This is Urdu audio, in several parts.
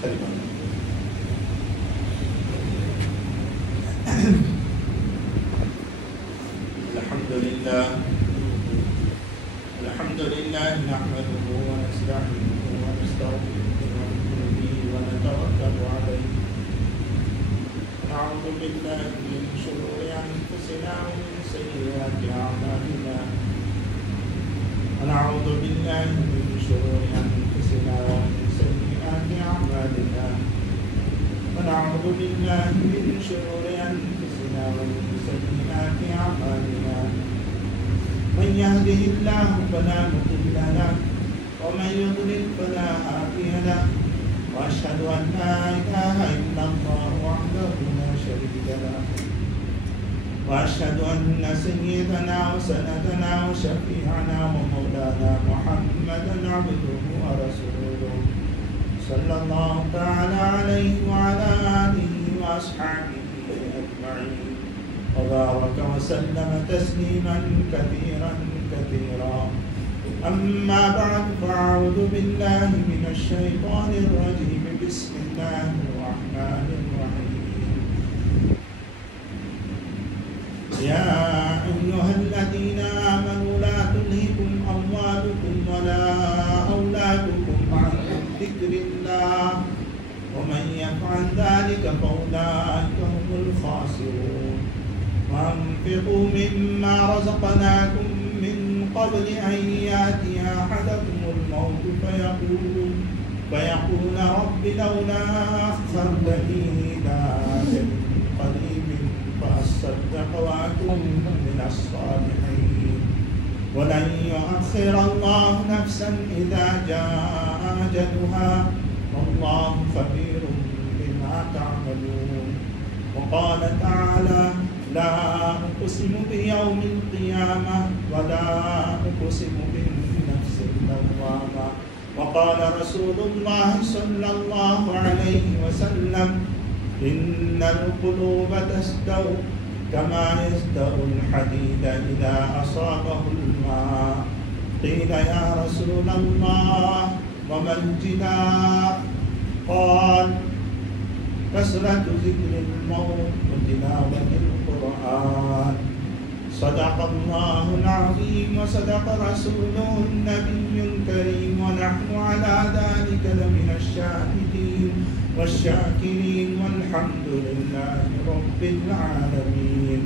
الحمد لله نحمده ونستعينه ونستغفره ونؤمن به ونتوكل عليه نعوذ بالله من شرور أنفسنا ومن سيئات أعمالنا ونعوذ بالله من شرور أنفسنا ومن سيئات أعمالنا ونعوذ بالله من شرور أنفسنا ومن سيئات أعمالنا من يهده الله فلا مضل له ومن يضلل فلا هادي له وأشهد أن لا إله إلا الله وحده لا شريك له وأشهد أن سيدنا وسندنا وشفيعنا ومولانا محمدا عبده ورسوله صلى الله تعالى عليه وعلى آله وأصحابه أجمعين وبارك وسلم تسليما كثيرا كثيرا أما بعد فأعوذ بالله من الشيطان الرجيم بسم الله الرحمن الرحيم يا أيها الذين آمنوا لا تلهكم أموالكم ولا أولادكم عن ذكر الله ومن يفعل ذلك فأولئك هم الخاسرون وأنفقوا مما رزقناكم من قبل أن يأتي أحدكم الموت فيقول رب لولا أخرتني إلى أجل قريب فأصدق وأكن من الصالحين ولن يؤخر الله نفسا إذا جاء أجلها والله خبير بما تعملون وقال تعالى لا أقسم بيوم القيامة ولا أقسم بالنفس اللوامة وقال رسول الله صلى الله عليه وسلم إن القلوب تستو كما يستو الحديد إذا أصابه الماء قيل يا رسول الله وما الجدار قال كثرة ذكر الموت وتلاوة القرآن صدق الله العظيم وصدق رسوله النبي الكريم ونحن على ذلك لمن الشاهدين والشاكرين والحمد لله رب العالمين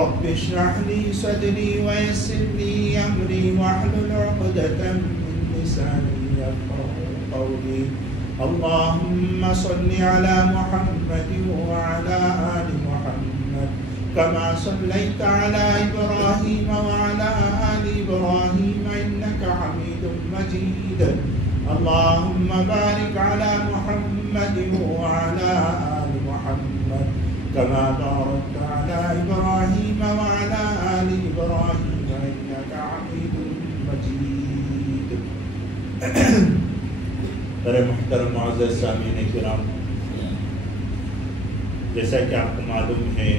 رب اشرح لي صدري ويسر لي أمري واحلل عقدة من لساني يفقهوا قولي اللهم صل على محمد وعلى آل محمد كما صليت على إبراهيم وعلى آل إبراهيم إنك حميد مجيد اللهم بارك على محمد وعلى آل محمد كما باركت على إبراهيم وعلى آل إبراهيم إنك حميد مجيد میرے محترم معزز سامعین کرام، جیسا کہ آپ کو معلوم ہے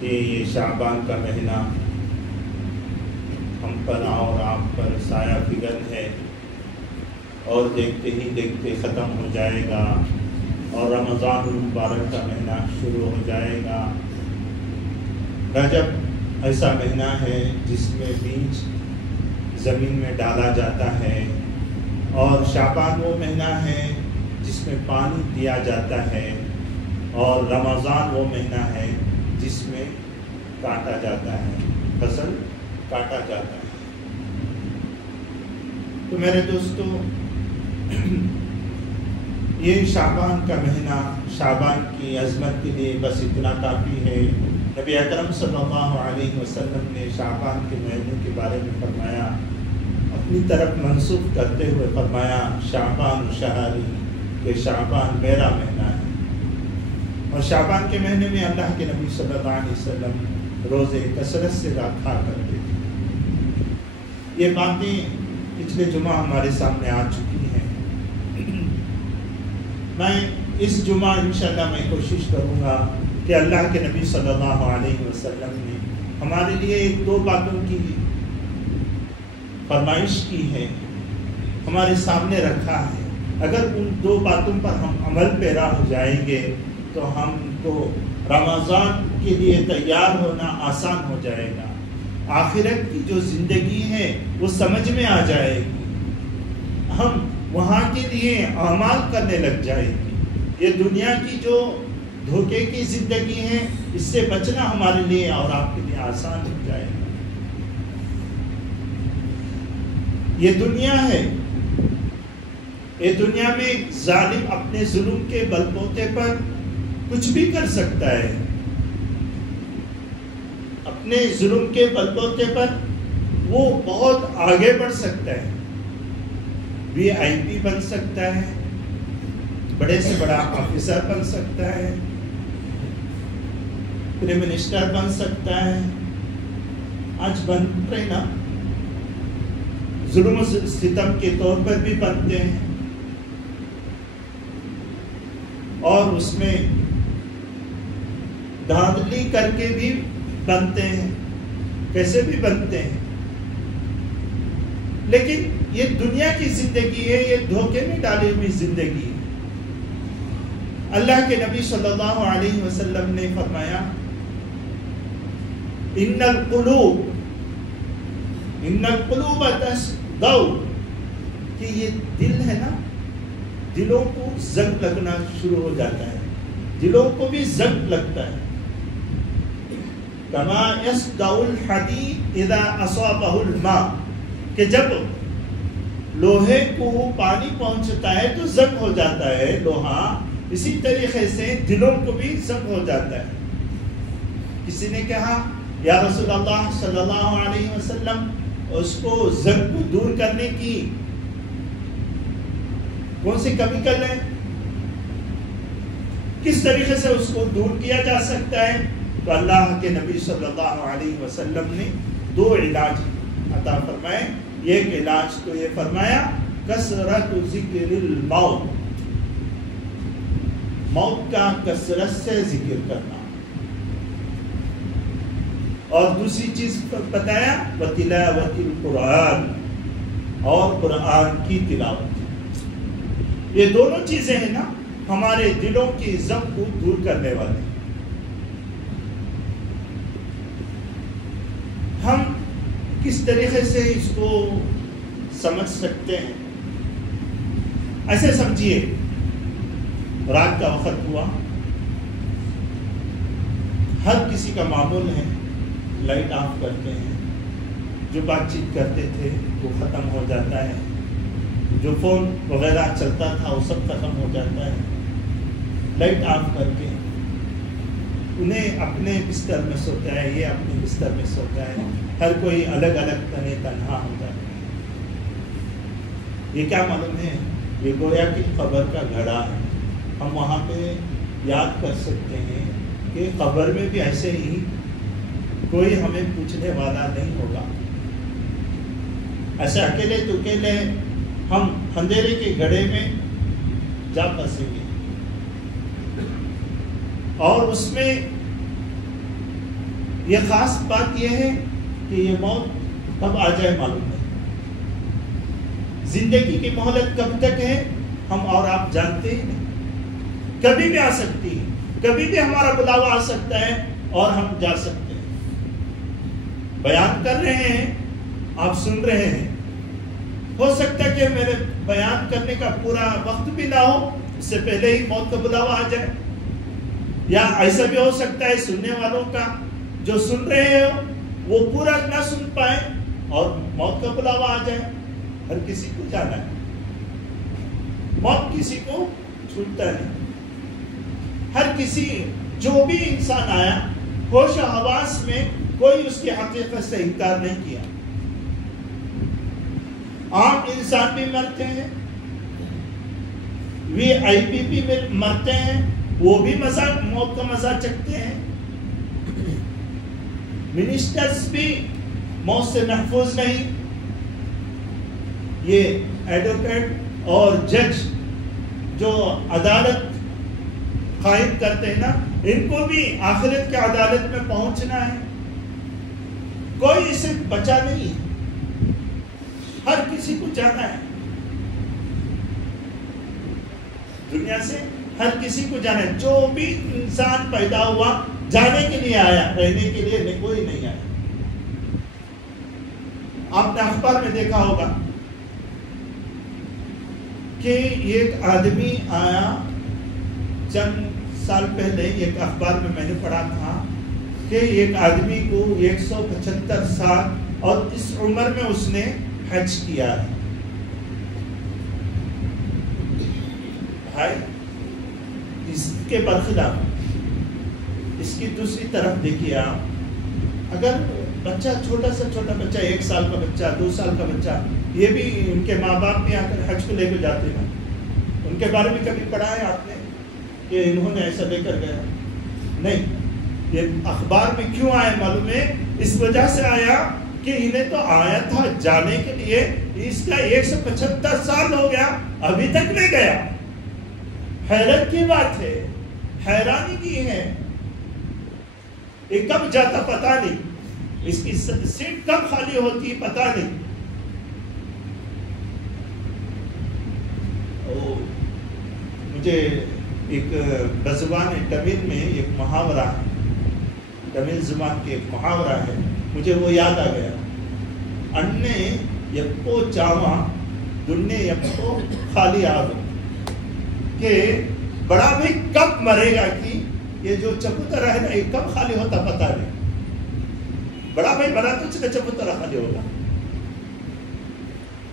کہ یہ شعبان کا مہینہ ہم پر اور آپ پر سایہ فگن ہے اور دیکھتے ہی دیکھتے ختم ہو جائے گا اور رمضان المبارک کا مہینہ شروع ہو جائے گا۔ رجب ایسا مہینہ ہے جس میں بیج زمین میں ڈالا جاتا ہے، اور شعبان وہ مہینہ ہے جس میں پانی دیا جاتا ہے، اور رمضان وہ مہینہ ہے جس میں کاٹا جاتا ہے، فصل کاٹا جاتا ہے۔ تو میرے دوستو، یہ شعبان کا مہینہ، شعبان کی عظمت کے لیے بس اتنا کافی ہے۔ نبی اکرم صلی اللہ علیہ وسلم نے شعبان کے مہینے کے بارے میں فرمایا، اپنی طرف منسوخ کرتے ہوئے فرمایا شعبان شہری، کہ شعبان میرا مہینہ ہے۔ اور شعبان کے مہینے میں اللہ کے نبی صلی اللہ علیہ وسلم روزے کثرت سے رکھا کرتے تھے۔ یہ باتیں پچھلے جمعہ ہمارے سامنے آ چکی ہیں۔ میں اس جمعہ انشاءاللہ میں کوشش کروں گا کہ اللہ کے نبی صلی اللہ علیہ وسلم نے ہمارے لیے ایک دو باتوں کی فرمائش کی ہے، ہمارے سامنے رکھا ہے اگر ان دو باتوں پر ہم عمل پیرا ہو جائیں گے تو ہم کو رمضان کے لیے تیار ہونا آسان ہو جائے گا. آخرت کی جو زندگی ہے وہ سمجھ میں آ جائے گی. ہم وہاں کے لیے اعمال کرنے لگ جائیں گے. یہ دنیا کی جو دھوکے کی زندگی ہے اس سے بچنا ہمارے لیے اور آپ کے لیے آسان ہو جائے گا. یہ دنیا ہے، یہ دنیا میں ظالم اپنے ظلم کے بل بوتے پر کچھ بھی کر سکتا ہے. اپنے ظلم کے بل بوتے پر وہ بہت آگے بڑھ سکتا ہے. VIP بن سکتا ہے، بڑے سے بڑا آفیسر بن سکتا ہے، پرائم منسٹر بن سکتا ہے. آج بن رہے نا، ظلم و ستم کے طور پر بھی بنتے ہیں اور اس میں دھاندلی کر کے بھی بنتے ہیں، کیسے بھی بنتے ہیں. لیکن یہ دنیا کی زندگی ہے، یہ دھوکے میں ڈالی ہوئی زندگی ہے. اللہ کے نبی صلی اللہ علیہ وسلم نے فرمایا ان القلوب تصدع، کہ یہ دل ہے نا، دلوں کو زنگ لگنا شروع ہو جاتا ہے، دلوں کو بھی زنگ لگتا ہے. کما یصدع الحدید اذا اصابہ الماء، کہ جب لوہے کو پانی پہنچتا ہے تو زنگ ہو جاتا ہے لوہا، اسی طریقے سے دلوں کو بھی زنگ ہو جاتا ہے. کسی نے کہا یا رسول اللہ صلی اللہ علیہ وسلم اس کو زنگ کو دور کرنے کی کون سی کیمیکل ہے، کس طریقے سے اس کو دور کیا جا سکتا ہے؟ تو اللہ کے نبی صلی اللہ علیہ وسلم نے 2 علاج عطا فرمائے. ایک علاج تو یہ فرمایا کثرت ذکر الموت، موت کا کثرت سے ذکر کرنا، اور دوسری چیز بتایا وتلاوت القرآن، اور قرآن کی تلاوت. یہ دونوں چیزیں ہیں نا ہمارے دلوں کی زنگ کو دور کرنے والے. ہم کس طریقے سے اس کو سمجھ سکتے ہیں؟ ایسے سمجھیے رات کا وقت ہوا، ہر کسی کا معمول ہے لائٹ آف کرتے ہیں، جو بات چیت کرتے تھے وہ ختم ہو جاتا ہے، جو فون وغیرہ چلتا تھا وہ سب ختم ہو جاتا ہے. لائٹ آف کر کے انہیں اپنے بستر میں سوتا ہے، یہ اپنے بستر میں سوتا ہے، ہر کوئی الگ الگ تنہا ہو جاتا ہے. یہ کیا معلوم ہے؟ یہ گویا کی قبر کا گھڑا ہے. ہم وہاں پہ یاد کر سکتے ہیں کہ قبر میں بھی ایسے ہی کوئی ہمیں پوچھنے والا نہیں ہوگا. ایسے اکیلے تو اکیلے ہم اندھیرے کے گھڑے میں جا پھنسیں گے، اور اس میں یہ خاص بات یہ ہے کہ یہ موت کب آ جائے معلوم نہیں. زندگی کی مہلت کب تک ہے ہم اور آپ جانتے ہی نہیں. کبھی بھی آ سکتی ہے، کبھی بھی ہمارا بلاوا آ سکتا ہے اور ہم جا سکتے ہیں. بیان کر رہے ہیں، آپ سن رہے ہیں، ہو سکتا ہے کہ میرے بیان کرنے کا پورا وقت بھی نہ ہو، اس سے پہلے ہی موت کا بلاوا آ جائے. یا ایسا بھی ہو سکتا ہے سننے والوں کا جو سن رہے ہو وہ پورا نہ سن پائے اور موت کا بلاوا آ جائے. ہر کسی کو جانا ہے، موت کسی کو چھوٹتا نہیں. ہر کسی جو بھی انسان آیا ہوش و حواس میں کوئی اس کی حقیقت سے انکار نہیں کیا. عام انسان بھی مرتے ہیں، VIP بھی مرتے ہیں، وہ بھی موت کا مزہ چکتے ہیں. منسٹرز بھی موت سے محفوظ نہیں. یہ ایڈوکیٹ اور جج جو عدالت قائم کرتے ہیں نا، ان کو بھی آخرت کی عدالت میں پہنچنا ہے. کوئی اسے بچا نہیں ہے، ہر کسی کو جانا ہے. دنیا سے ہر کسی کو جانا ہے. جو بھی انسان پیدا ہوا جانے کے لیے آیا, رہنے کے لیے کوئی نہیں آیا. آپ نے اخبار میں دیکھا ہوگا کہ ایک آدمی آیا چند سال پہلے, ایک اخبار میں نے پڑھا تھا کہ ایک آدمی کو 175 سال اور اس عمر میں اس نے حج کیا ہے. بھائی اس کے برخلاف اس کی دوسری طرف دیکھیے آپ, اگر بچہ چھوٹا سا چھوٹا بچہ 1 سال کا بچہ 2 سال کا بچہ, یہ بھی ان کے ماں باپ بھی آ کر حج کو لے کر جاتے ہیں. ان کے بارے میں کبھی پڑھا ہے آپ نے کہ انہوں نے ایسا لے کر گیا؟ نہیں. یہ اخبار میں کیوں آیا معلوم ہے؟ اس وجہ سے آیا کہ انہیں تو آیا تھا جانے کے لیے, اس کا 175 سال ہو گیا ابھی تک نہیں گیا. حیرت کی بات ہے, حیرانی کی ہے. یہ کب جاتا پتا نہیں, اس کی سیٹ کب خالی ہوتی پتا نہیں. مجھے ایک بزبان تمل میں ایک محاورہ ہے, تمل زبان کے ایک محاورہ ہے, مجھے وہ یاد آ گیا. انے یپو چاوا دنے یپو خالی آگو, کہ بڑا بھائی کب مرے گا, کہ یہ جو چبوترا ہے نا یہ کب خالی ہوتا پتا نہیں. بڑا بھائی بڑا تو چبوترا خالی ہوگا,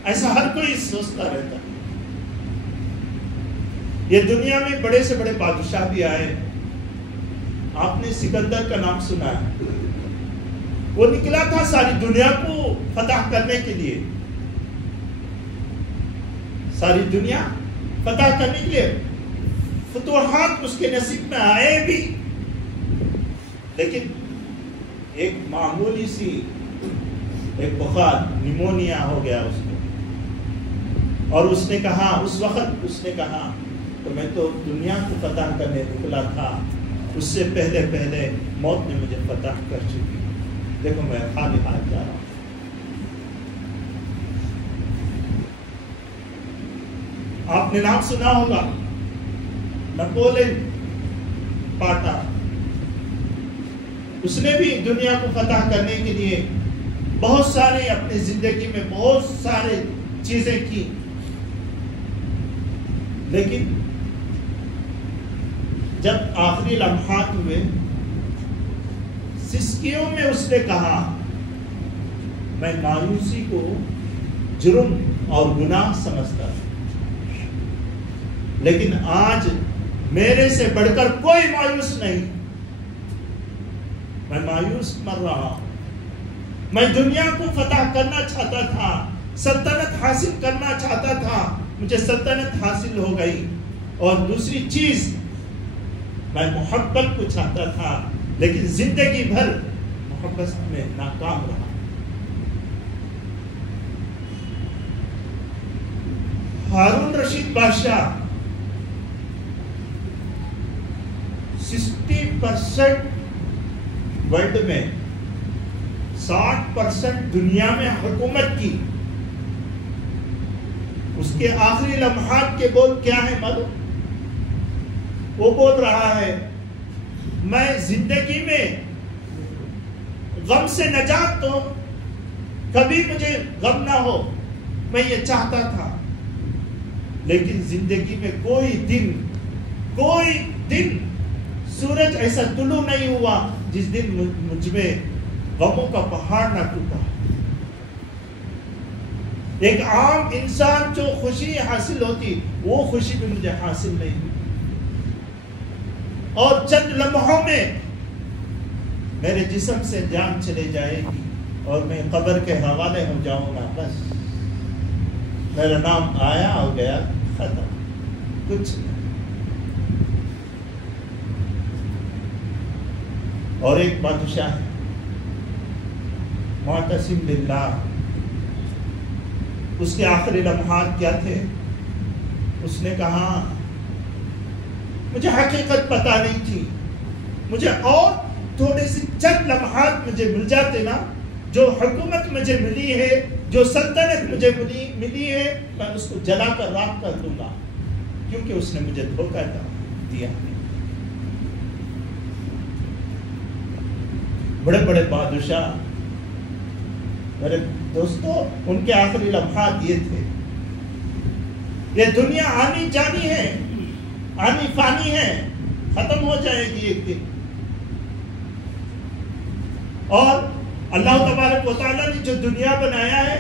ایسا ہر کوئی سوچتا رہتا. یہ دنیا میں بڑے سے بڑے بادشاہ بھی آئے. آپ نے سکندر کا نام سنا ہے, وہ نکلا تھا ساری دنیا کو فتح کرنے کے لیے, ساری دنیا فتح کرنے کے لیے. فتوحات اس کے نصیب میں آئے بھی, لیکن ایک معمولی سی ایک بخار نیمونیا ہو گیا اس کو, اور اس نے کہا, اس وقت اس نے کہا تو میں تو دنیا کو فتح کرنے نکلا تھا, اس سے پہلے موت نے مجھے فتح کر چکی. دیکھو میں خالی ہاتھ جا رہا ہوں. آپ نے نام سنا ہوگا نپولین پاٹا, اس نے بھی دنیا کو فتح کرنے کے لیے بہت سارے اپنی زندگی میں بہت سارے چیزیں کی, لیکن جب آخری لمحات ہوئے سسکیوں میں اس نے کہا میں مایوسی کو جرم اور گناہ سمجھتا ہوں, لیکن آج میرے سے بڑھ کر کوئی مایوس نہیں. میں مایوس مر رہا ہوں. میں دنیا کو فتح کرنا چاہتا تھا, سلطنت حاصل کرنا چاہتا تھا, مجھے سلطنت حاصل ہو گئی. اور دوسری چیز میں محبت کو چاہتا تھا, لیکن زندگی بھر محبت میں ناکام رہا. ہارون رشید بادشاہ 60% ورلڈ میں 60% دنیا میں حکومت کی. اس کے آخری لمحات کے بول کیا ہے معلوم؟ وہ بول رہا ہے میں زندگی میں غم سے نجات تو کبھی مجھے غم نہ ہو, میں یہ چاہتا تھا, لیکن زندگی میں کوئی دن سورج ایسا طلوع نہیں ہوا جس دن مجھ میں غموں کا پہاڑ نہ ٹوٹا. ایک عام انسان جو خوشی حاصل ہوتی وہ خوشی بھی مجھے حاصل نہیں ہوئی, اور چند لمحوں میں میرے جسم سے جان چلے جائے گی اور میں قبر کے حوالے ہو جاؤں گا. بس میرا نام آیا اور گیا, ختم, کچھ. اور ایک بادشاہ ہے معتصم باللہ, اس کے آخری لمحات کیا تھے؟ اس نے کہا مجھے حقیقت پتا نہیں تھی, مجھے اور تھوڑے سے چند لمحات مجھے مل جاتے نا, جو حکومت مجھے ملی ہے, جو سلطنت مجھے ملی ہے, میں اس کو جلا کر راکھ کر دوں گا. کیونکہ اس نے مجھے دھوکہ دیا. بڑے بڑے بادشاہ میرے دوستو، ان کے آخری لمحات یہ تھے. یہ دنیا آنی جانی ہے، آنی فانی ہے، ختم ہو جائے گی ایک دن. اور اللہ تبارک و تعالیٰ نے جو دنیا بنایا ہے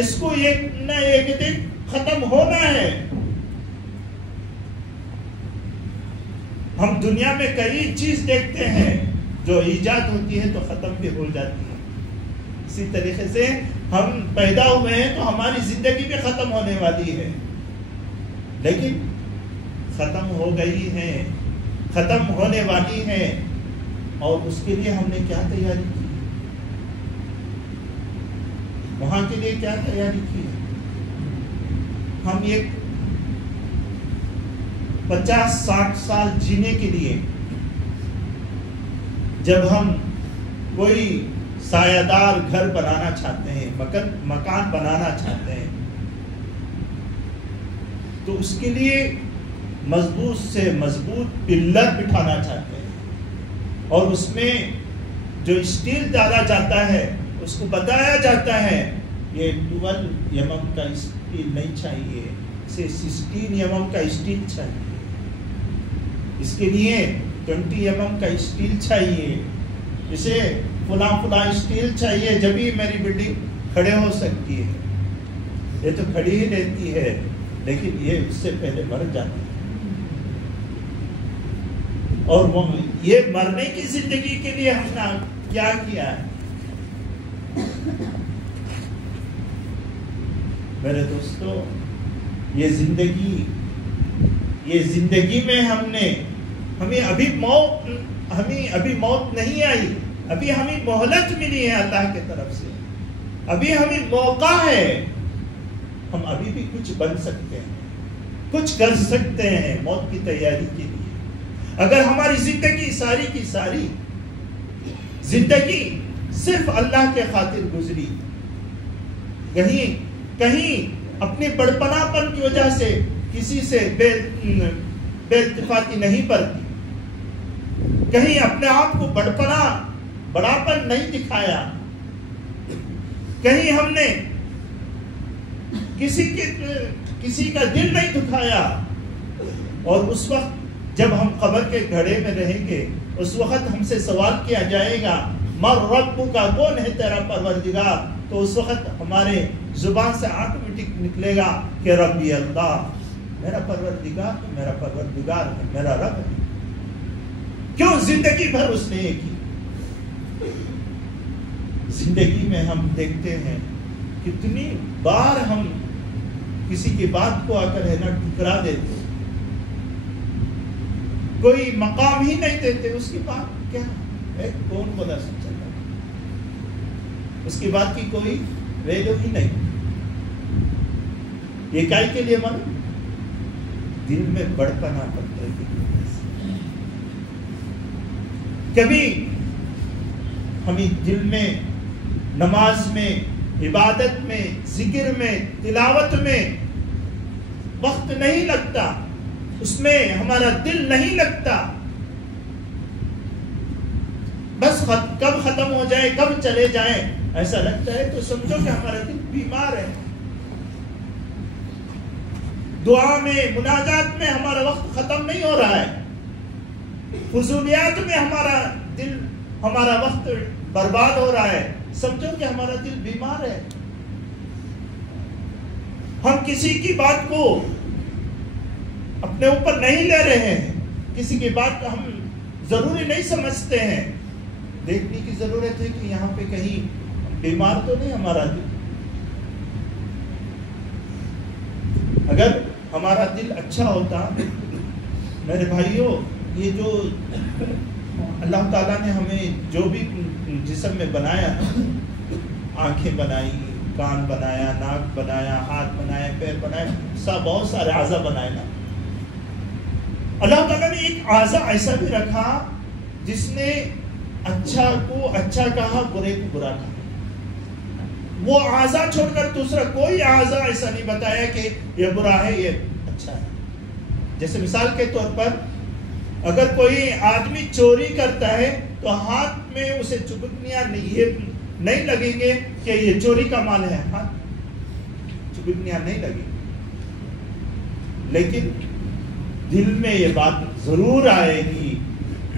اس کو ایک نہ ایک دن ختم ہونا ہے. ہم دنیا میں کئی چیز دیکھتے ہیں جو ایجاد ہوتی ہے تو ختم بھی ہو جاتی ہے. اسی طریقے سے ہم پیدا ہوئے ہیں تو ہماری زندگی بھی ختم ہونے والی ہے، لیکن ختم ہو گئی ہے، ختم ہونے والی ہے. اور اس کے لیے ہم نے کیا تیاری کی؟ وہاں کے لیے کیا تیاری کی ہے؟ ہم ایک 50-60 سال جینے کے لیے جب ہم کوئی سایہ دار گھر بنانا چاہتے ہیں، مکان بنانا چاہتے ہیں، تو اس کے لیے مضبوط سے مضبوط پلر بٹھانا چاہتے ہیں، اور اس میں جو اسٹیل ڈالا جاتا ہے اس کو بتایا جاتا ہے یہ 12 mm کا اسٹیل نہیں چاہیے، اسے 16 mm کا اسٹیل چاہیے، اس کے لیے 20 mm کا اسٹیل چاہیے، اسے فلاں اسٹیل چاہیے، جبھی میری بلڈنگ کھڑے ہو سکتی ہے. یہ تو کھڑی ہی رہتی ہے لیکن یہ اس سے پہلے مر جاتی ہے. اور یہ مرنے کی زندگی کے لیے ہم نے کیا کیا ہے؟ میرے دوستو، یہ زندگی میں ہمیں ابھی موت نہیں آئی، ابھی ہمیں مہلت ملی ہے اللہ کی طرف سے، ابھی ہمیں موقع ہے. ہم ابھی بھی کچھ بن سکتے ہیں، کچھ کر سکتے ہیں موت کی تیاری کے لیے. اگر ہماری زندگی ساری کی ساری زندگی صرف اللہ کے خاطر گزری، کہیں اپنے بڑپنا پن کی وجہ سے کسی سے بے اتفاقی نہیں برتی، کہیں اپنے آپ کو بڑاپن نہیں دکھایا، کہیں ہم نے کسی کا دل نہیں دکھایا، اور اس وقت جب ہم قبر کے گھڑے میں رہیں گے اس وقت ہم سے سوال کیا جائے گا مر ربک کا، کون ہے تیرا پروردگار؟ تو اس وقت ہمارے زبان سے آٹومیٹک نکلے گا کہ ربی اللہ، میرا پروردگار تو میرا پروردگار ہے، میرا رب ہے. کیوں؟ زندگی بھر اس نے یہ کی. زندگی میں ہم دیکھتے ہیں کتنی بار ہم کسی کی بات کو آ کر ہے نا ٹھکرا دیتے، کوئی مقام ہی نہیں دیتے. اس کی بات کیا ہے؟ کون خدا سے چل رہا ہے، اس کی بات کی کوئی ویلیو ہی نہیں. یہ کائی کے لیے من دل میں بڑپنا پڑتا ہے. کبھی ہمیں دل میں، نماز میں، عبادت میں، ذکر میں، تلاوت میں وقت نہیں لگتا، اس میں ہمارا دل نہیں لگتا. بس کب ختم ہو جائے، کب چلے جائیں ایسا لگتا ہے، تو سمجھو کہ ہمارا دل بیمار ہے. دعا میں، مناجات میں ہمارا وقت ختم نہیں ہو رہا ہے، فضولیات میں ہمارا وقت برباد ہو رہا ہے. سمجھو کہ ہمارا دل بیمار ہے. ہم کسی کی بات کو اپنے اوپر نہیں لے رہے ہیں، کسی کی بات ہم ضروری نہیں سمجھتے ہیں. دیکھنے کی ضرورت ہے کہ یہاں پہ کہیں بیمار تو نہیں ہمارا دل. اگر ہمارا دل اچھا ہوتا، میرے بھائیوں، یہ جو اللہ تعالیٰ نے ہمیں جو بھی جسم میں بنایا، آنکھیں بنائی، کان بنایا، ناک بنایا، ہاتھ بنایا، پیر بنایا، بہت سارے اعضاء بنائے نا. اللہ تعالیٰ نے ایک اعضاء ایسا بھی رکھا جس نے اچھا کو اچھا کہا، برے کو برا کہا. وہ اعضاء چھوڑ کر دوسرا کوئی اعضاء ایسا نہیں بتایا کہ یہ برا ہے یہ اچھا ہے. جیسے مثال کے طور پر اگر کوئی آدمی چوری کرتا ہے تو ہاتھ میں اسے چبکنیاں نہیں لگیں گے کہ یہ چوری کا مال ہے، ہاتھ چبکنیاں نہیں لگیں، لیکن دل میں یہ بات ضرور آئے گی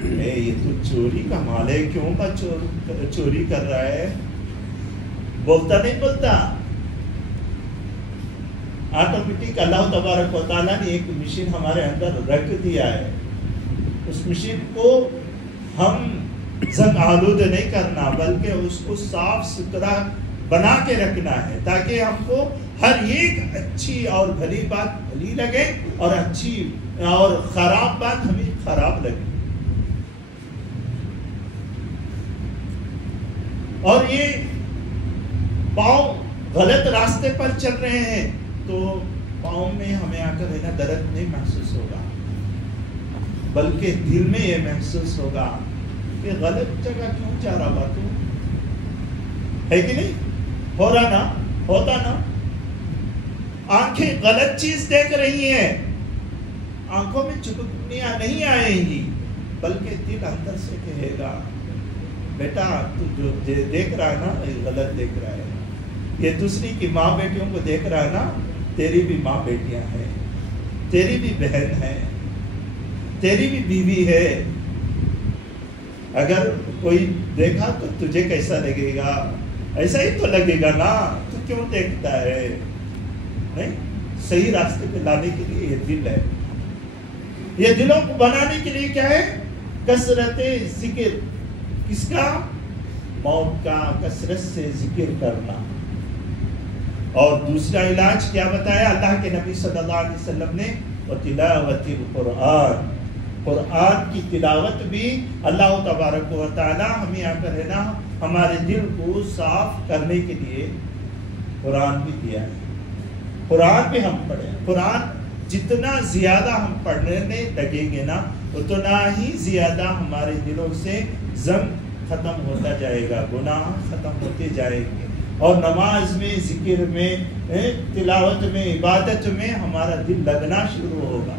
یہ تو چوری کا مال ہے، کیوں کا چوری کر رہا ہے؟ بولتا نہیں بولتا، آٹومیٹک اللہ تبارک و تعالیٰ نے ایک مشین ہمارے اندر رکھ دیا ہے، اس مشین کو ہم زنگ آلود نہیں کرنا بلکہ اس کو صاف ستھرا بنا کے رکھنا ہے تاکہ ہم کو ہر ایک اچھی اور بھلی بات بھلی لگے اور اچھی اور خراب بات ہمیں خراب لگے۔ اور یہ پاؤں غلط راستے پر چل رہے ہیں تو پاؤں میں ہمیں آ کر رہنا درد نہیں محسوس ہوگا بلکہ دل میں یہ محسوس ہوگا کہ غلط جگہ کیوں جا رہا بات ہے کہ نہیں؟ ہو رہا نا، ہوتا نا، آنکھیں غلط چیز دیکھ رہی ہیں، آنکھوں میں چپکنیاں نہیں آئیں گی بلکہ دل اندر سے کہے گا بیٹا تو جو دیکھ رہا ہے نا غلط دیکھ رہا ہے، یہ دوسری کی ماں بیٹیوں کو دیکھ رہا ہے نا، تیری بھی ماں بیٹیاں ہیں، تیری بھی بہن ہے، تیری بھی بیوی ہے، اگر کوئی دیکھا تو تجھے کیسا لگے گا؟ ایسا ہی تو لگے گا نا، تو کیوں دیکھتا ہے؟ نہیں، صحیح راستے پہ لانے کے لیے یہ دل ہے، یہ دلوں کو بنانے کے لیے کیا ہے؟ کثرت ذکر، کس کا؟ موت کا، کثرت سے ذکر کرنا۔ اور دوسرا علاج کیا بتایا اللہ کے نبی صلی اللہ علیہ وسلم نے؟ وَتِلَاوَةِ الْقُرْآنِ، قرآن کی تلاوت بھی اللہ تبارک و تعالی ہمیں آ کر ہے نا ہمارے دل کو صاف کرنے کے لیے قرآن بھی دیا ہے۔ قرآن بھی ہم پڑھیں، قرآن جتنا زیادہ ہم پڑھنے لگیں گے نا اتنا ہی زیادہ ہمارے دلوں سے زنگ ختم ہوتا جائے گا، گناہ ختم ہوتے جائیں گے، اور نماز میں، ذکر میں، تلاوت میں، عبادت میں ہمارا دل لگنا شروع ہوگا۔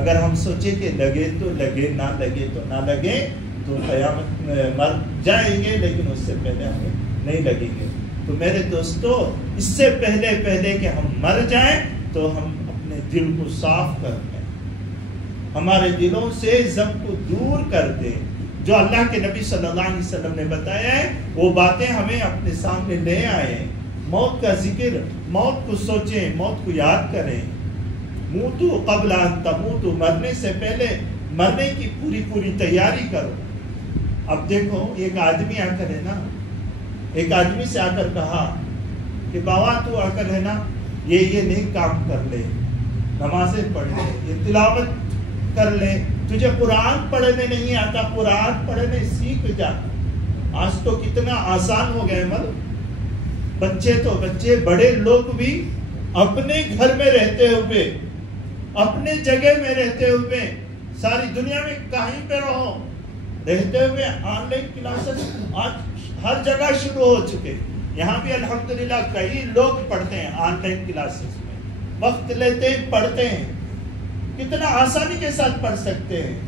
اگر ہم سوچیں کہ لگے تو لگے، نہ لگے تو نہ لگے، تو قیامت میں مر جائیں گے، لیکن اس سے پہلے ہمیں نہیں لگیں گے۔ تو میرے دوستو، اس سے پہلے کہ ہم مر جائیں تو ہم اپنے دل کو صاف کر دیں، ہمارے دلوں سے زنگ کو دور کر دیں۔ جو اللہ کے نبی صلی اللہ علیہ وسلم نے بتایا ہے وہ باتیں ہمیں اپنے سامنے لے آئیں۔ موت کا ذکر، موت کو سوچیں، موت کو یاد کریں۔ موتو قبل ان تموتو، مرنے سے پہلے مرنے کی پوری تیاری کرو۔ اب دیکھو، ایک آدمی آ کر ہے نا، ایک آدمی سے آ کر کہا کہ بابا تو آ کر ہے نا یہ نہیں کام کر لے، نمازیں پڑھ لے، یہ تلاوت کر لے، تجھے قرآن پڑھنے نہیں آتا، قرآن پڑھنے سیکھ جا۔ آج تو کتنا آسان ہو گیا ہے، بچے بڑے لوگ بھی اپنے گھر میں رہتے ہوئے، اپنے جگہ میں رہتے ہوئے، ساری دنیا میں کہیں پہ رہو، رہتے ہوئے آن لائن کلاسز آج ہر جگہ شروع ہو چکے۔ یہاں بھی الحمدللہ کئی لوگ پڑھتے ہیں آن لائن کلاسز میں، وقت لیتے ہیں، پڑھتے ہیں، کتنا آسانی کے ساتھ پڑھ سکتے ہیں۔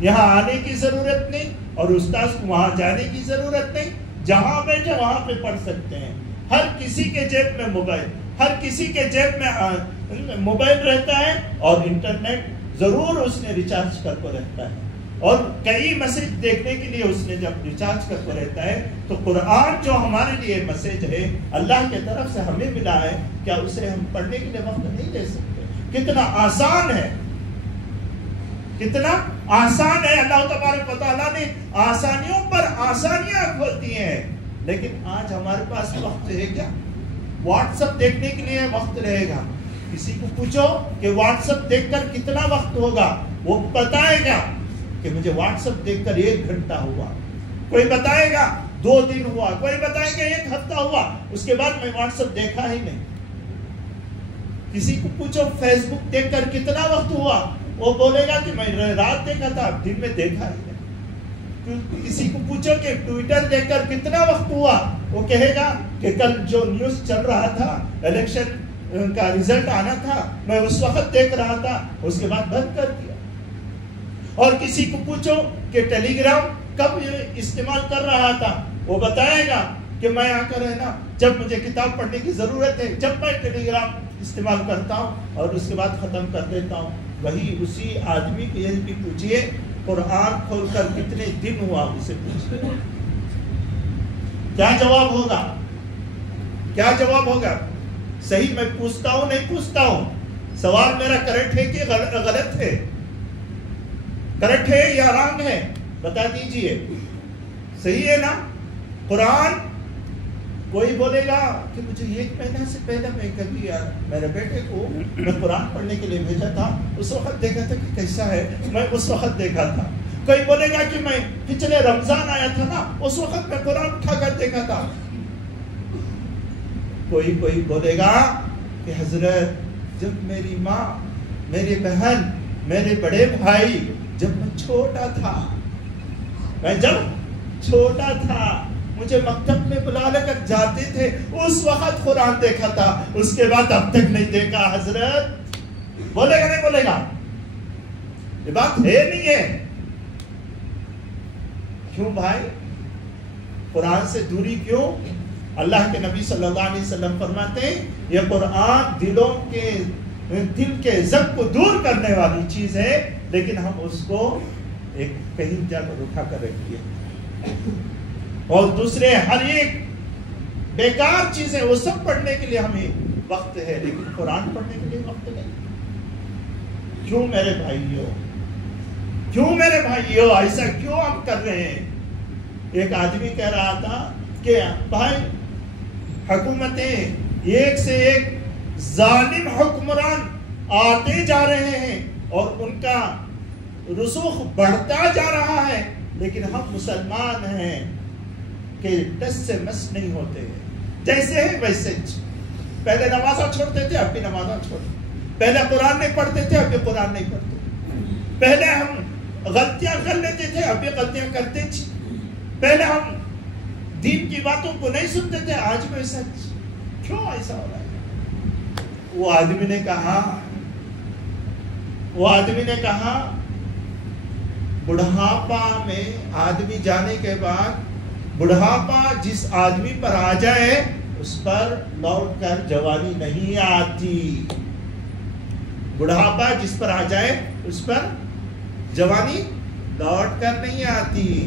یہاں آنے کی ضرورت نہیں اور استاذ کو وہاں جانے کی ضرورت نہیں، جہاں بیٹھے وہاں پہ پڑھ سکتے ہیں۔ ہر کسی کے جیب میں موبائل، ہر کسی کے جیب میں موبائل رہتا ہے، اور انٹرنیٹ ضرور اس نے ریچارج کر کے رہتا ہے، اور کئی میسج دیکھنے کے لیے اس نے جب ریچارج کر کے رہتا ہے۔ تو قرآن جو ہمارے لیے میسج ہے اللہ کی طرف سے ہمیں ملا ہے، کیا اسے ہم پڑھنے کے لیے وقت نہیں دے سکتے؟ کتنا آسان ہے، کتنا آسان ہے۔ اللہ تبارک و تعالیٰ نے آسانیوں پر آسانیاں کھول دی ہیں، لیکن آج ہمارے پاس وقت ہے کیا؟ واٹس ایپ دیکھنے کے لیے وقت رہے گا؟ کسی کو پوچھو کہ واٹس ایپ دیکھ کر کتنا وقت ہوگا، وہ بتائے گا کہ مجھے واٹس ایپ دیکھ کر 1 گھنٹہ ہوا، کوئی بتائے گا 2 دن ہوا، کوئی بتائے گا 1 ہفتہ ہوا، اس کے بعد میں واٹس ایپ دیکھا ہی نہیں۔ کسی کو پوچھو فیس بک دیکھ کر کتنا وقت ہوا، وہ بولے گا کہ میں رات دیکھا تھا، دن میں دیکھا ہی نہیں۔ کسی کو پوچھو کہ ٹویٹر دیکھ کر کتنا وقت ہوا، وہ کہے گا کہ کل جو نیوز چل رہا تھا الیکشن کا رزلٹ آنا تھا میں اس وقت دیکھ رہا تھا، اس کے بعد بند کر دیا۔ اور کسی کو پوچھو کہ ٹیلی گرام کب استعمال کر رہا تھا، وہ بتائے گا کہ میں آ کر ہے نا جب مجھے کتاب پڑھنے کی ضرورت ہے جب میں ٹیلی گرام استعمال کرتا ہوں اور اس کے بعد ختم کر دیتا ہوں۔ وہی اسی آدمی کو یہ بھی پوچھئے قرآن کھول کر کتنے دن ہوا، اسے پوچھئے کیا جواب ہوگا؟ کیا جواب ہوگا؟ صحیح میں پوچھتا ہوں نہیں پوچھتا ہوں، سوال میرا کریکٹ ہے کہ غلط ہے؟ کریکٹ ہے یا رانگ ہے؟ بتا دیجئے، صحیح ہے نا؟ قرآن کوئی بولے گا کہ مجھے 1 مہینہ سے پہلے میں کبھی میرے بیٹے کو میں قرآن پڑھنے کے لیے بھیجا تھا، اس وقت دیکھا تھا کہ کیسا ہے، میں اس وقت دیکھا تھا۔ کوئی بولے گا کہ میں پچھلے رمضان آیا تھا نا اس وقت میں قرآن اٹھا کر دیکھا تھا۔ کوئی بولے گا کہ حضرت جب میری ماں، میری بہن، میرے بڑے بھائی جب میں چھوٹا تھا، میں جب چھوٹا تھا مجھے مکتب میں بلا لے کر جاتے تھے، اس وقت قرآن دیکھا تھا، اس کے بعد اب تک نہیں دیکھا۔ حضرت بولے گا نہیں بولے گا؟ یہ بات ہے نہیں ہے؟ کیوں بھائی قرآن سے دوری کیوں؟ اللہ کے نبی صلی اللہ علیہ وسلم فرماتے ہیں یہ قرآن دل کے ضبط کو دور کرنے والی چیز ہے، لیکن ہم اس کو ایک کہیں جگہ اٹھا کر رکھیے، اور دوسرے ہر ایک بیکار چیزیں وہ سب پڑھنے کے لیے ہمیں وقت ہے، لیکن قرآن پڑھنے کے لیے وقت نہیں۔ کیوں میرے بھائیوں، کیوں میرے بھائیوں ایسا کیوں ہم کر رہے ہیں؟ ایک آدمی کہہ رہا تھا کہ بھائی حکومتیں ایک سے ایک ظالم حکمران آتے جا رہے ہیں اور ان کا رسوخ بڑھتا جا رہا ہے، لیکن ہم مسلمان ہیں کہ ٹس سے مس نہیں ہوتے، جیسے ہیں ویسے۔ پہلے نمازہ چھوڑتے تھے اب بھی نمازہ چھوڑتے، پہلے قرآن نہیں پڑھتے تھے اب بھی قرآن نہیں پڑھتے، پہلے ہم غلطیاں کر لیتے تھے اب بھی غلطیاں کرتے تھے، پہلے ہم دین کی باتوں کو نہیں سنتے تھے آج میں سچ کیوں ایسا ہو رہا ہے؟ وہ آدمی نے کہا بڑھاپا میں آدمی جانے کے بعد بڑھاپا جس آدمی پر آ جائے اس پر لوٹ کر جوانی نہیں آتی۔ بڑھاپا جس پر آ جائے اس پر جوانی لوٹ کر نہیں آتی۔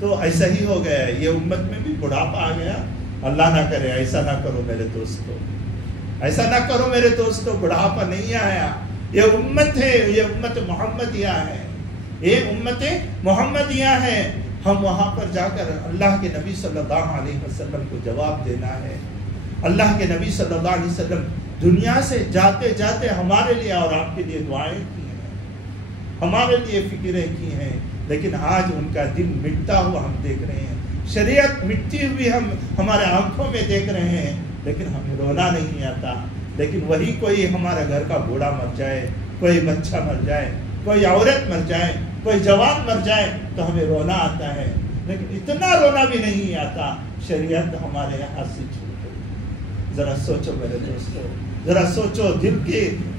تو ایسا ہی ہو گیا، یہ امت میں بھی بڑھاپا آ گیا۔ اللہ نہ کرے، ایسا نہ کرو میرے دوستو، ایسا نہ کرو میرے دوستو، بڑھاپا نہیں آیا۔ یہ امت ہے، یہ امت محمدیہ ہے، یہ امت محمدیہ ہے۔ ہم وہاں پر جا کر اللہ کے نبی صلی اللہ علیہ وسلم کو جواب دینا ہے۔ اللہ کے نبی صلی اللہ علیہ وسلم دنیا سے جاتے جاتے ہمارے لیے اور آپ کے لیے دعائیں کی ہیں، ہمارے لیے فکریں کی ہیں، لیکن آج ان کا دل مٹتا ہوا ہم دیکھ رہے ہیں، شریعت مٹتی ہوئی ہم ہمارے آنکھوں میں دیکھ رہے ہیں، لیکن ہمیں رونا نہیں آتا۔ لیکن وہی کوئی ہمارا گھر کا بوڑھا مر جائے، کوئی بچہ مر جائے، کوئی عورت مر جائے، کوئی جوان مر جائے تو ہمیں رونا آتا ہے، لیکن اتنا رونا بھی نہیں آتا شریعت ہمارے ہاتھ سے چھوٹ گئی۔ ذرا سوچو میرے دوستو، ذرا سوچو،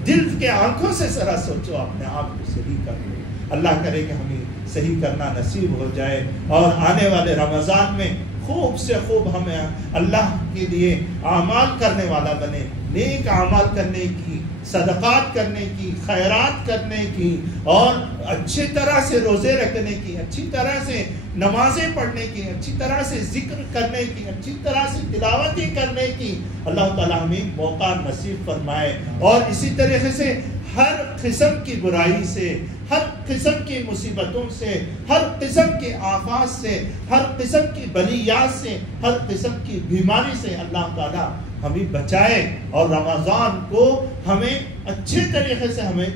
دل کے آنکھوں سے ذرا سوچو، اپنے آپ کو صحیح کر لو۔ اللہ کرے کہ ہمیں صحیح کرنا نصیب ہو جائے، اور آنے والے رمضان میں خوب سے خوب ہمیں اللہ کے لیے اعمال کرنے والا بنے، نیک اعمال کرنے کی، صدقات کرنے کی، خیرات کرنے کی، اور اچھی طرح سے روزے رکھنے کی، اچھی طرح سے نمازیں پڑھنے کی، اچھی طرح سے ذکر کرنے کی، اچھی طرح سے تلاوتیں کرنے کی اللہ تعالیٰ ہمیں موقع نصیب فرمائے۔ اور اسی طریقے سے ہر قسم کی برائی سے، ہر قسم کی مصیبتوں سے، ہر قسم کے آفات سے، ہر قسم کی بلیات سے، ہر قسم کی بیماری سے اللہ تعالیٰ ہمیں بچائے، اور رمضان کو ہمیں اچھے طریقے سے ہمیں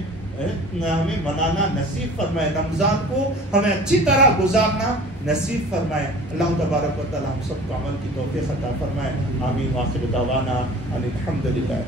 منانا نصیب فرمائے، رمضان کو ہمیں اچھی طرح گزارنا نصیب فرمائے۔ اللہ تبارک و تعالیٰ ہم سب کو عمل کی توفیق عطا فرمائے۔ آمین۔ وآخر دعوانا ان الحمد للہ۔